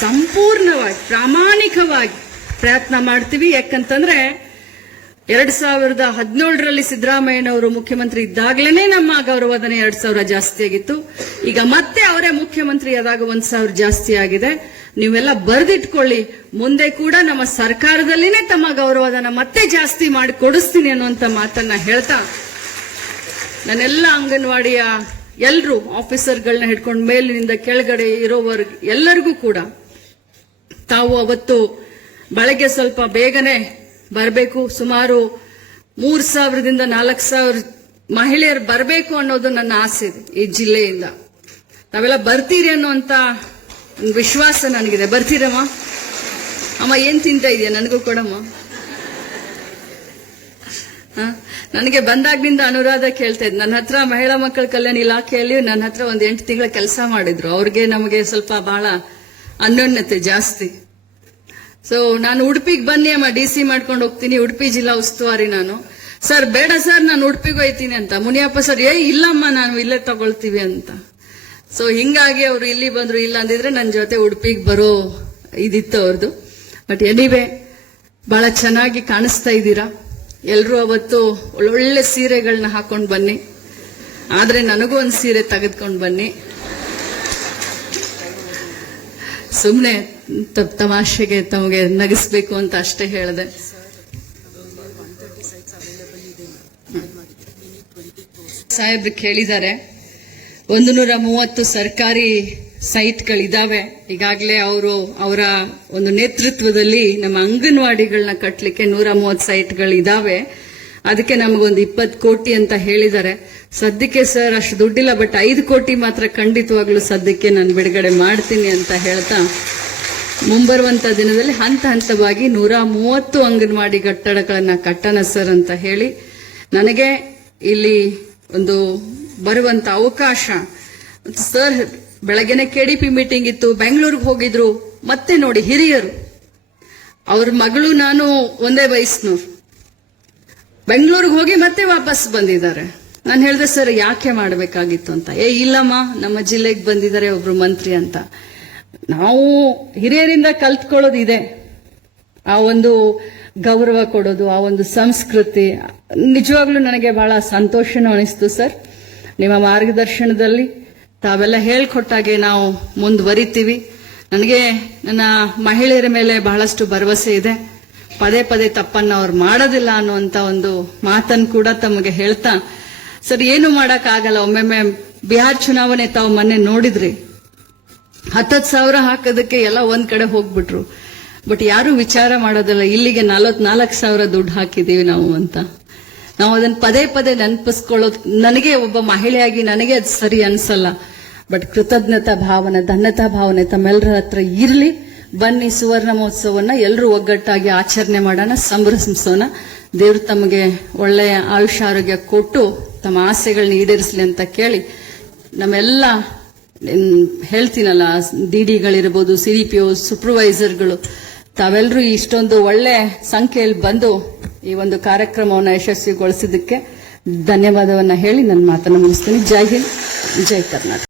ಸಂಪೂರ್ಣವಾಗಿ, ಪ್ರಾಮಾಣಿಕವಾಗಿ ಪ್ರಯತ್ನ ಮಾಡ್ತೀವಿ. ಯಾಕಂತಂದ್ರೆ ಎರಡ್ ಸಾವಿರದ ಹದಿನೇಳರಲ್ಲಿ ಸಿದ್ದರಾಮಯ್ಯನವರು ಮುಖ್ಯಮಂತ್ರಿ ಇದ್ದಾಗಲೇ ನಮ್ಮ ಗೌರವಧನ ಎರಡ್ ಸಾವಿರ ಜಾಸ್ತಿ ಆಗಿತ್ತು. ಈಗ ಮತ್ತೆ ಅವರೇ ಮುಖ್ಯಮಂತ್ರಿ ಆದಾಗ ಒಂದ್ ಸಾವಿರ ಜಾಸ್ತಿ ಆಗಿದೆ. ನೀವೆಲ್ಲ ಬರೆದಿಟ್ಕೊಳ್ಳಿ. ಮುಂದೆ ಕೂಡ ನಮ್ಮ ಸರ್ಕಾರದಲ್ಲಿನೇ ತಮ್ಮ ಗೌರವದನ್ನ ಮತ್ತೆ ಜಾಸ್ತಿ ಮಾಡಿ ಕೊಡಿಸ್ತೀನಿ ಅನ್ನುವಂತ ಮಾತನ್ನ ಹೇಳ್ತಾ ನನ್ನೆಲ್ಲ ಅಂಗನವಾಡಿಯ ಎಲ್ಲರೂ ಆಫೀಸರ್ಗಳನ್ನ ಹಿಡ್ಕೊಂಡು ಮೇಲಿನಿಂದ ಕೆಳಗಡೆ ಇರೋವರ್ಗ ಎಲ್ಲರಿಗೂ ಕೂಡ ತಾವು ಅವತ್ತು ಬೆಳಗ್ಗೆ ಸ್ವಲ್ಪ ಬೇಗನೆ ಬರಬೇಕು. ಸುಮಾರು ಮೂರು ಸಾವಿರದಿಂದ ನಾಲ್ಕು ಸಾವಿರ ಮಹಿಳೆಯರು ಬರಬೇಕು ಅನ್ನೋದು ನನ್ನ ಆಸೆ ಇದೆ ಈ ಜಿಲ್ಲೆಯಿಂದ. ತಾವೆಲ್ಲ ಬರ್ತೀರಿ ಅನ್ನುವಂತ ವಿಶ್ವಾಸ ನನಗಿದೆ. ಬರ್ತೀರಮ್ಮ? ಅಮ್ಮ, ಏನು ತಿಂತಾ ಇದೆಯಾ? ನನಗೂ ಕೊಡಮ್ಮ? ನನಗೆ ಬಂದಾಗ್ನಿಂದ ಅನುರಾಧ ಕೇಳ್ತಾ ಇದ್ ನನ್ನ ಹತ್ರ ಮಹಿಳಾ ಮಕ್ಕಳ ಕಲ್ಯಾಣ ಇಲಾಖೆಯಲ್ಲಿ ನನ್ನ ಹತ್ರ ಒಂದು ಎಂಟು ತಿಂಗಳ ಕೆಲಸ ಮಾಡಿದ್ರು. ಅವ್ರಿಗೆ ನಮಗೆ ಸ್ವಲ್ಪ ಬಹಳ ಅನ್ಯೋನ್ಯತೆ ಜಾಸ್ತಿ. ಸೊ ನಾನು ಉಡುಪಿಗೆ ಬನ್ನಿ ಅಮ್ಮ. ಡಿ ಸಿ ಮಾಡ್ಕೊಂಡು ಹೋಗ್ತೀನಿ. ಉಡುಪಿ ಜಿಲ್ಲಾ ಉಸ್ತುವಾರಿ ನಾನು. ಸರ್, ಬೇಡ ಸರ್, ನಾನು ಉಡುಪಿಗೆ ಹೋಯ್ತೀನಿ ಅಂತ. ಮುನಿಯಪ್ಪ ಸರ್ ಏ ಇಲ್ಲಮ್ಮ, ನಾನು ಇಲ್ಲೇ ತಗೊಳ್ತೀವಿ ಅಂತ. ಸೊ ಹಿಂಗಾಗಿ ಅವರು ಇಲ್ಲಿ ಬಂದ್ರು, ಇಲ್ಲ ಅಂದಿದ್ರೆ ನನ್ನ ಜೊತೆ ಉಡುಪಿಗೆ ಬರೋ ಇದಿತ್ತು ಅವ್ರದ್ದು ಬಟ್ ಎನಿವೆ ಬಹಳ ಚೆನ್ನಾಗಿ ಕಾಣಿಸ್ತಾ ಇದ್ದೀರಾ? ಎಲ್ಲರೂ ಅವತ್ತು ಒಳ್ಳೊಳ್ಳೆ ಸೀರೆಗಳನ್ನ ಹಾಕೊಂಡು ಬನ್ನಿ. ಆದ್ರೆ ನನಗೂ ಒಂದು ಸೀರೆ ತೆಗೆದುಕೊಂಡು ಬನ್ನಿ. ಸುಮ್ಮನೆ ತಮಾಷೆಗೆ ತಮಗೆ ನಗಿಸ್ಬೇಕು ಅಂತ ಅಷ್ಟೇ ಹೇಳಿದೆ. ಸಾಹೇಬ್ರಿಗೆ ಕೇಳಿದ್ದಾರೆ. ಒಂದು ನೂರ ಮೂವತ್ತು ಸರ್ಕಾರಿ ಸೈಟ್ಗಳಿದ್ದಾವೆ ಈಗಾಗಲೇ ಅವರು ಅವರ ಒಂದು ನೇತೃತ್ವದಲ್ಲಿ ನಮ್ಮ ಅಂಗನವಾಡಿಗಳನ್ನ ಕಟ್ಟಲಿಕ್ಕೆ ನೂರ ಮೂವತ್ತು ಸೈಟ್ಗಳಿದ್ದಾವೆ ಅದಕ್ಕೆ ನಮಗೊಂದು ಇಪ್ಪತ್ತು ಕೋಟಿ ಅಂತ ಹೇಳಿದ್ದಾರೆ. ಸದ್ಯಕ್ಕೆ ಸರ್, ಅಷ್ಟು ದುಡ್ಡಿಲ್ಲ, ಬಟ್ ಐದು ಕೋಟಿ ಮಾತ್ರ ಖಂಡಿತವಾಗ್ಲೂ ಸದ್ಯಕ್ಕೆ ನಾನು ಬಿಡುಗಡೆ ಮಾಡ್ತೀನಿ ಅಂತ ಹೇಳ್ತಾ ಮುಂಬರುವಂಥ ದಿನದಲ್ಲಿ ಹಂತ ಹಂತವಾಗಿ ನೂರ ಮೂವತ್ತು ಅಂಗನವಾಡಿ ಕಟ್ಟಡಗಳನ್ನು ಕಟ್ಟಣ ಸರ್ ಅಂತ ಹೇಳಿ ನನಗೆ ಇಲ್ಲಿ ಒಂದು ಬರುವಂತ ಅವಕಾಶ. ಸರ್, ಬೆಳಗ್ಗೆನೆ ಕೆಡಿಪಿ ಮೀಟಿಂಗ್ ಇತ್ತು, ಬೆಂಗಳೂರಿಗೆ ಹೋಗಿದ್ರು, ಮತ್ತೆ ನೋಡಿ ಹಿರಿಯರು. ಅವ್ರ ಮಗಳು ನಾನು ಒಂದೇ ವಯಸ್ಸಿನವ್ರು ಬೆಂಗಳೂರಿಗೆ ಹೋಗಿ ಮತ್ತೆ ವಾಪಸ್ ಬಂದಿದ್ದಾರೆ. ನಾನು ಹೇಳಿದೆ, ಸರ್, ಯಾಕೆ ಮಾಡಬೇಕಾಗಿತ್ತು ಅಂತ? ಏ, ಇಲ್ಲಮ್ಮ, ನಮ್ಮ ಜಿಲ್ಲೆಗೆ ಬಂದಿದ್ದಾರೆ ಒಬ್ರು ಮಂತ್ರಿ ಅಂತ. ನಾವು ಹಿರಿಯರಿಂದ ಕಲ್ತ್ಕೊಳ್ಳೋದು ಇದೆ. ಆ ಒಂದು ಗೌರವ ಕೊಡೋದು, ಆ ಒಂದು ಸಂಸ್ಕೃತಿ, ನಿಜವಾಗ್ಲೂ ನನಗೆ ಬಹಳ ಸಂತೋಷನೂ ಅನಿಸ್ತು, ಸರ್. ನಿಮ್ಮ ಮಾರ್ಗದರ್ಶನದಲ್ಲಿ ತಾವೆಲ್ಲ ಹೇಳ್ಕೊಟ್ಟಾಗೆ ನಾವು ಮುಂದುವರಿತೀವಿ. ನನಗೆ ನನ್ನ ಮಹಿಳೆಯರ ಮೇಲೆ ಬಹಳಷ್ಟು ಭರವಸೆ ಇದೆ. ಪದೇ ಪದೇ ತಪ್ಪನ್ನು ಅವ್ರು ಮಾಡೋದಿಲ್ಲ ಅನ್ನುವಂತ ಒಂದು ಮಾತನ್ನು ಕೂಡ ತಮಗೆ ಹೇಳ್ತಾ ಸರ್, ಏನು ಮಾಡೋಕ್ಕಾಗಲ್ಲ. ಒಮ್ಮೊಮ್ಮೆ ಬಿಹಾರ್ ಚುನಾವಣೆ ತಾವು ಮೊನ್ನೆ ನೋಡಿದ್ರಿ. ಹತ್ತತ್ತು ಸಾವಿರ ಹಾಕೋದಕ್ಕೆ ಎಲ್ಲ ಒಂದ್ ಕಡೆ ಹೋಗ್ಬಿಟ್ರು. ಬಟ್ ಯಾರು ವಿಚಾರ ಮಾಡೋದಿಲ್ಲ. ಇಲ್ಲಿಗೆ ನಲವತ್ ನಾಲ್ಕು ಸಾವಿರ ದುಡ್ಡು ಹಾಕಿದೀವಿ ನಾವು ಅಂತ. ನಾವು ಅದನ್ನ ಪದೇ ಪದೇ ನೆನಪಿಸ್ಕೊಳ್ಳೋದು. ನನಗೆ ಒಬ್ಬ ಮಹಿಳೆಯಾಗಿ ನನಗೆ ಅದು ಸರಿ ಅನ್ಸಲ್ಲ. ಬಟ್ ಕೃತಜ್ಞತಾ ಭಾವನೆ, ಧನ್ಯತಾ ಭಾವನೆ ತಮ್ಮೆಲ್ಲರ ಹತ್ರ ಇರ್ಲಿ. ಬನ್ನಿ ಸುವರ್ಣ ಮಹೋತ್ಸವವನ್ನ ಎಲ್ಲರೂ ಒಗ್ಗಟ್ಟಾಗಿ ಆಚರಣೆ ಮಾಡೋಣ, ಸಂಭ್ರಮಿಸೋಣ. ದೇವ್ರು ತಮಗೆ ಒಳ್ಳೆಯ ಆಯುಷ್ಯ ಆರೋಗ್ಯ ಕೊಟ್ಟು ತಮ್ಮ ಆಸೆಗಳನ್ನ ಈಡೇರಿಸಲಿ ಅಂತ ಕೇಳಿ ನಮ್ಮೆಲ್ಲ ಹೇಳ್ತೀನಲ್ಲ ಹೇಳ್ತೀನಲ್ಲ ಡಿಡಿಗಳಿರ್ಬೋದು ಸಿ ಡಿ ಪಿ ಓ ಸೂಪರ್ವೈಸರ್ಗಳು ತಾವೆಲ್ಲರೂ ಇಷ್ಟೊಂದು ಒಳ್ಳೆ ಸಂಖ್ಯೆಯಲ್ಲಿ ಬಂದು ಈ ಒಂದು ಕಾರ್ಯಕ್ರಮವನ್ನು ಯಶಸ್ವಿಗೊಳಿಸಿದ್ದಕ್ಕೆ ಧನ್ಯವಾದವನ್ನು ಹೇಳಿ ನನ್ನ ಮಾತನ್ನು ಮುಗಿಸ್ತೀನಿ. ಜೈ ಹಿಂದ್ ಜೈ ಕರ್ನಾಟಕ.